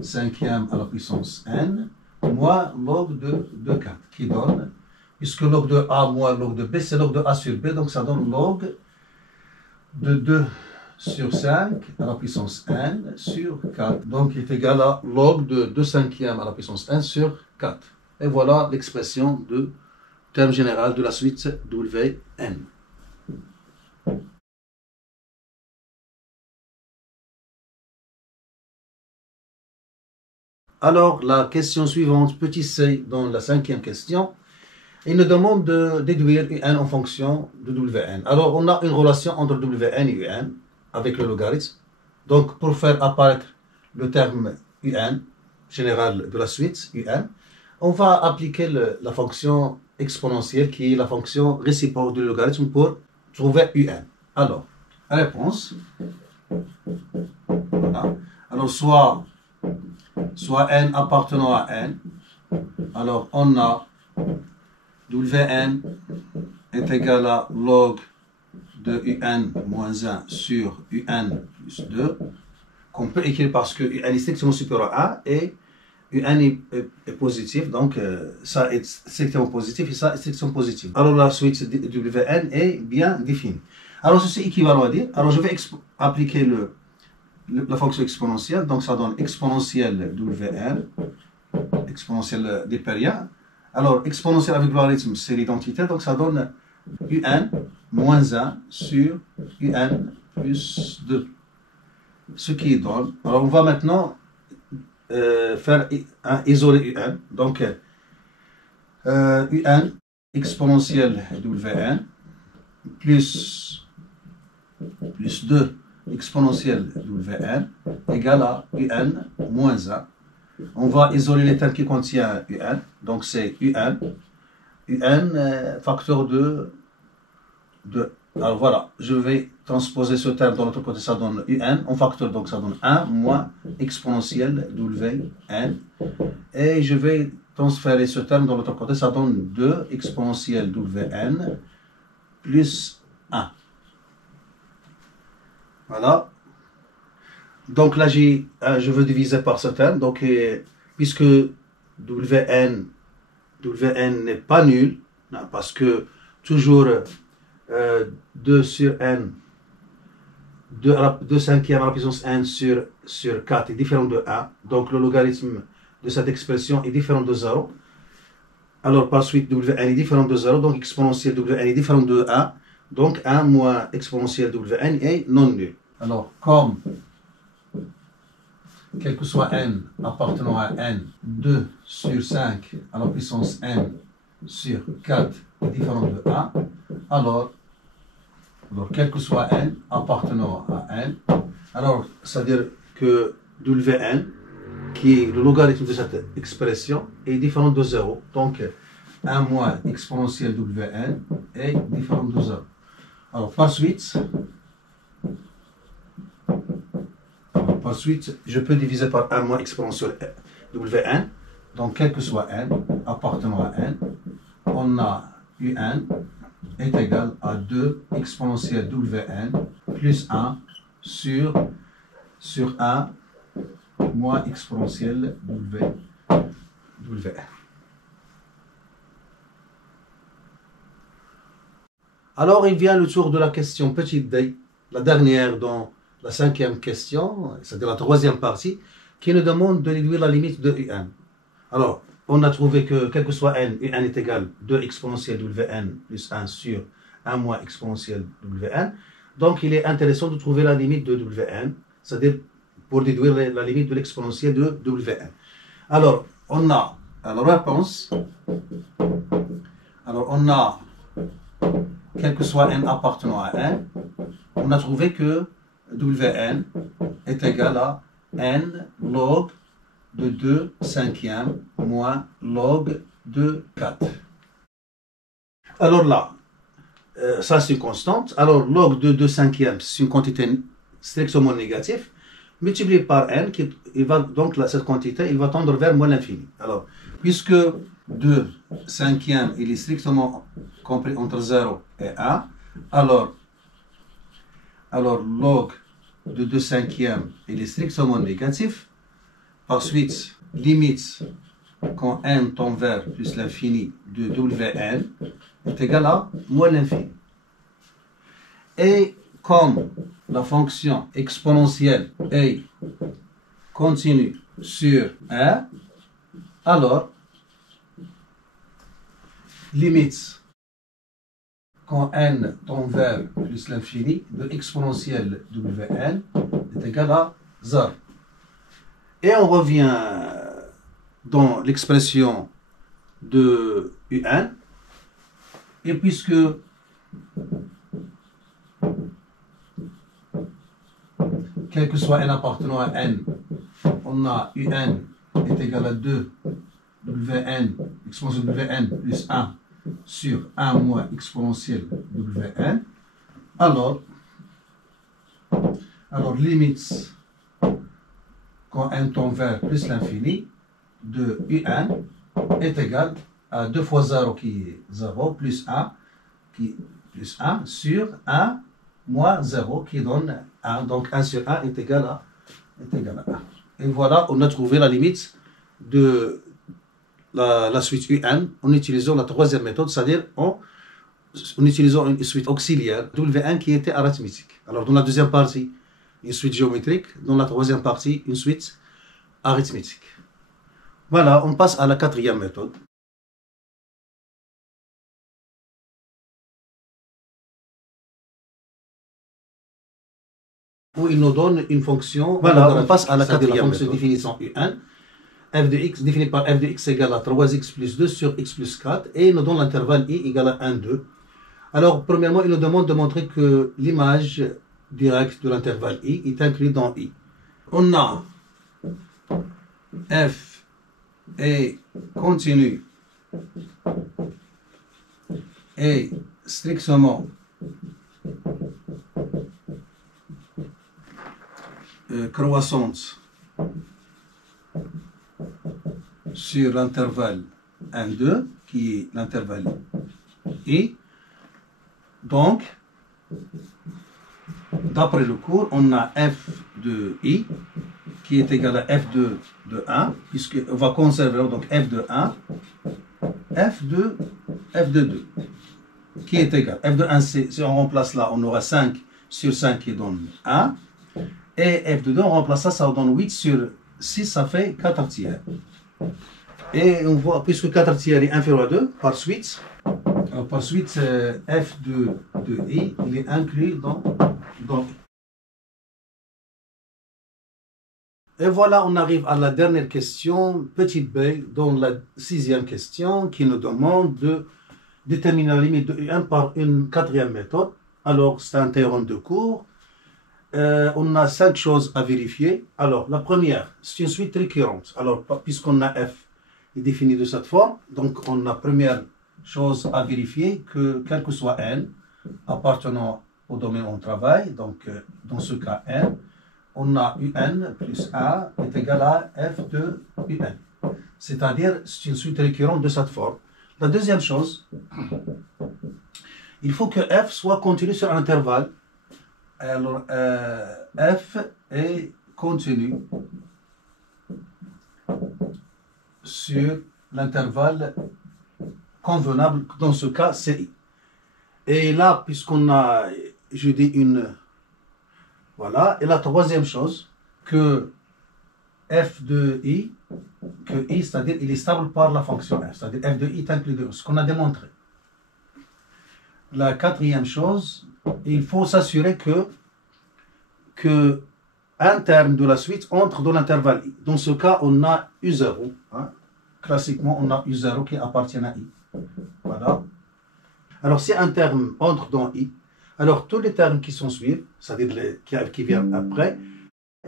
cinquièmes à la puissance n moins log de 4 qui donne, puisque log de a moins log de b c'est log de a sur b, donc ça donne log de 2 sur 5 à la puissance n sur 4, donc est égal à log de 2 cinquièmes à la puissance n sur 4. Et voilà l'expression de terme général de la suite Wn. Alors, la question suivante, petit c, dans la 5e question, il nous demande de déduire un en fonction de Wn. Alors, on a une relation entre Wn et un avec le logarithme. Donc, pour faire apparaître le terme un général de la suite, un, on va appliquer la fonction exponentielle qui est la fonction réciproque du logarithme pour trouver un. Alors, réponse. Voilà. Alors, soit n appartenant à n, alors on a Wn est égal à log de un moins 1 sur un plus 2, qu'on peut écrire parce que un est strictement supérieur à 1 et un est positif, donc ça est strictement positif et ça est strictement positif. Alors la suite Wn est bien définie. Alors ceci est équivalent à dire, alors je vais appliquer la fonction exponentielle, donc ça donne exponentielle Wn, exponentielle d'Hépérien. Alors, exponentielle avec logarithme, c'est l'identité, donc ça donne un moins 1 sur un plus 2. Ce qui donne, alors on va maintenant faire isoler un, donc un exponentielle Wn plus 2 exponentielle Wn égale à un moins 1. On va isoler les termes qui contiennent un, donc c'est un facteur de 2. Alors voilà, je vais transposer ce terme dans l'autre côté, ça donne un en facteur, donc ça donne 1 moins exponentielle Wn. Et je vais transférer ce terme dans l'autre côté, ça donne 2 exponentielle Wn plus 1. Voilà. Donc là, je veux diviser par ce terme. Donc, puisque Wn n'est pas nul, parce que toujours 2 sur n, 2 cinquièmes à la puissance n sur 4 est différent de 1. Donc, le logarithme de cette expression est différent de 0. Alors, par suite, Wn est différent de 0. Donc, exponentielle Wn est différent de 1. Donc, 1 moins exponentielle Wn est non nul. Alors, comme quel que soit n appartenant à n, 2 sur 5 à la puissance n sur 4 est différent de 1, alors quel que soit n appartenant à n, alors c'est-à-dire que Wn, qui est le logarithme de cette expression, est différent de 0. Donc 1 moins exponentielle Wn est différent de 0. Alors par suite, je peux diviser par 1 moins exponentielle Wn. Donc, quel que soit n appartenant à n, on a un est égal à 2 exponentielle Wn plus 1 sur 1 moins exponentielle Wn. Alors, il vient le tour de la question petite d, la dernière dans la cinquième question, c'est-à-dire la troisième partie, qui nous demande de déduire la limite de un. Alors, on a trouvé que, quel que soit n, un est égal à 2 exponentielle wn plus 1 sur 1 moins exponentielle wn. Donc, il est intéressant de trouver la limite de wn, c'est-à-dire pour déduire la limite de l'exponentielle de wn. Alors, on a la réponse. Alors, on a, quel que soit n appartenant à n, on a trouvé que wn est égal à n log de 2 cinquièmes moins log de 4. Alors là, ça c'est une constante. Alors log de 2 cinquièmes, c'est une quantité strictement négative, multiplié par n, donc là, cette quantité, il va tendre vers moins l'infini. Alors, puisque 2 cinquièmes, il est strictement compris entre 0 et 1, alors log de 2 cinquièmes, il est strictement négatif. Ensuite, limite quand n tend vers plus l'infini de wn est égal à moins l'infini. Et comme la fonction exponentielle est continue sur 1, alors limite quand n tend vers plus l'infini de exponentielle wn est égal à 0. Et on revient dans l'expression de un, et puisque quel que soit n appartenant à n, on a un est égal à 2 wn, exponentielle wn plus 1 sur 1 moins exponentielle wn, alors limite quand n tend vers plus l'infini de un est égal à 2 fois 0 qui est 0 plus 1 qui plus 1 sur 1 moins 0 qui donne 1. Donc 1 sur 1 est égal à 1. Et voilà, on a trouvé la limite de la suite un en utilisant la troisième méthode, c'est-à-dire en utilisant une suite auxiliaire W1 qui était arithmétique. Alors dans la deuxième partie, une suite géométrique, dans la troisième partie, une suite arithmétique. Voilà, on passe à la quatrième méthode. Où il nous donne une fonction. Voilà, on passe à la quatrième fonction définition U1. F de x définie par f de x égale à 3x plus 2 sur x plus 4 et il nous donne l'intervalle i égale à 1, 2. Alors, premièrement, il nous demande de montrer que l'image directe de l'intervalle i est incluse dans i. On a f est continu et strictement croissante sur l'intervalle 1, 2, qui est l'intervalle i. Donc, d'après le cours, on a f de i qui est égal à f de 1, puisqu'on va conserver donc f de 1, f de 2, qui est égal. F de 1, si on remplace là, on aura 5 sur 5 qui donne 1. Et f de 2, on remplace ça, ça donne 8 sur 6, ça fait 4 tiers. Et on voit, puisque 4 tiers est inférieur à 2, par suite, f de i, il est inclus dans i. Et voilà, on arrive à la dernière question, petite b, dans la sixième question, qui nous demande de déterminer la limite de u1 par une quatrième méthode. Alors, c'est un théorème de cours. On a 5 choses à vérifier. Alors, la première, c'est une suite récurrente. Alors, puisqu'on a f est défini de cette forme, donc on a première chose à vérifier que quel que soit n appartenant au domaine où on travaille, donc dans ce cas n, on a un plus 1 est égal à f de un. C'est-à-dire, c'est une suite récurrente de cette forme. La deuxième chose, il faut que f soit continu sur un intervalle. Alors, f est continu sur l'intervalle convenable, dans ce cas, c'est I. Et là, puisqu'on a, je dis une, voilà, et la troisième chose, que f de I, que I, c'est-à-dire il est stable par la fonction f, c'est-à-dire f de I est inclus de ce qu'on a démontré. La quatrième chose, il faut s'assurer que un terme de la suite entre dans l'intervalle I. Dans ce cas, on a U0. Hein. Classiquement, on a U0 qui appartient à I. Voilà. Alors, si un terme entre dans I, alors tous les termes qui s'en suivent, c'est-à-dire qui viennent après,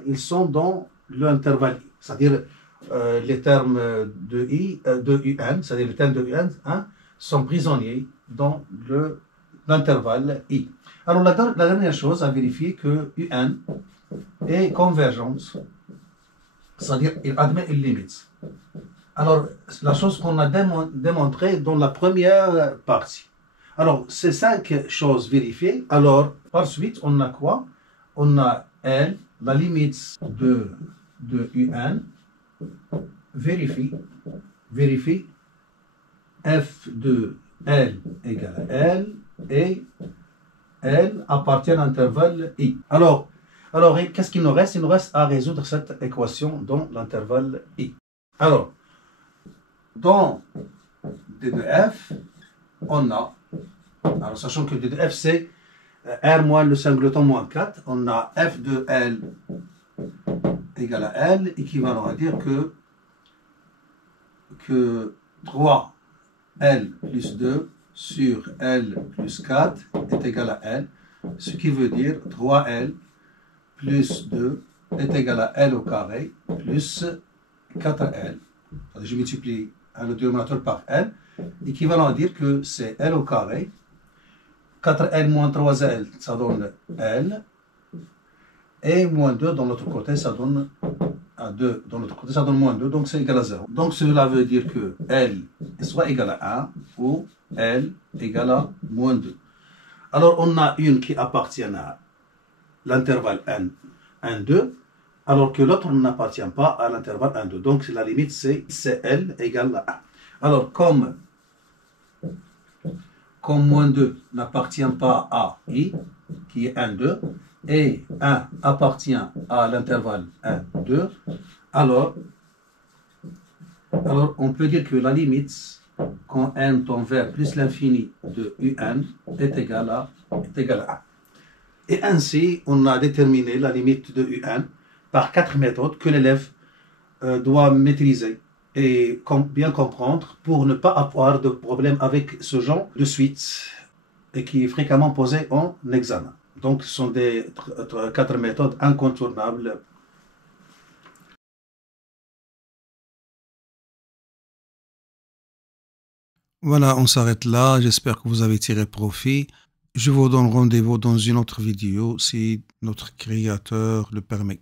ils sont dans l'intervalle I. C'est-à-dire les termes de I, de UN, c'est-à-dire les termes de UN, hein, sont prisonniers dans l'intervalle I. Alors, la dernière chose à vérifier que UN est convergence, c'est-à-dire il admet une limite. Alors, la chose qu'on a démontrée dans la première partie. Alors, ces 5 choses vérifiées, alors, par suite, on a quoi? On a L, la limite de UN, vérifie, f de L égale à L, et L appartient à l'intervalle I. Alors qu'est-ce qu'il nous reste? Il nous reste à résoudre cette équation dans l'intervalle I. Alors, dans D de F, on a, alors sachant que D de F c'est R moins le singleton moins 4, on a F de L égale à L, équivalent à dire que 3L plus 2 sur L plus 4 est égal à L, ce qui veut dire 3L plus 2 est égal à L au carré plus 4L. Je multiplie le dénominateur par L, équivalent à dire que c'est L au carré. 4L moins 3L, ça donne L. Et moins 2 dans l'autre côté, ça donne 2 dans l'autre côté, ça donne moins 2, donc c'est égal à 0. Donc cela veut dire que L est soit égal à 1 ou L égale à moins 2. Alors on a une qui appartient à l'intervalle 1, 2, alors que l'autre n'appartient pas à l'intervalle 1, 2. Donc la limite c'est L égale à 1. Alors comme moins 2 n'appartient pas à I, qui est 1, 2, et 1 appartient à l'intervalle 1, 2, alors on peut dire que la limite, quand n tend vers plus l'infini de un est égale à 1. Et ainsi, on a déterminé la limite de un par 4 méthodes que l'élève doit maîtriser et bien comprendre pour ne pas avoir de problème avec ce genre de suite et qui est fréquemment posé en examen. Donc, ce sont des 4 méthodes incontournables. Voilà, on s'arrête là. J'espère que vous avez tiré profit. Je vous donne rendez-vous dans une autre vidéo si notre créateur le permet.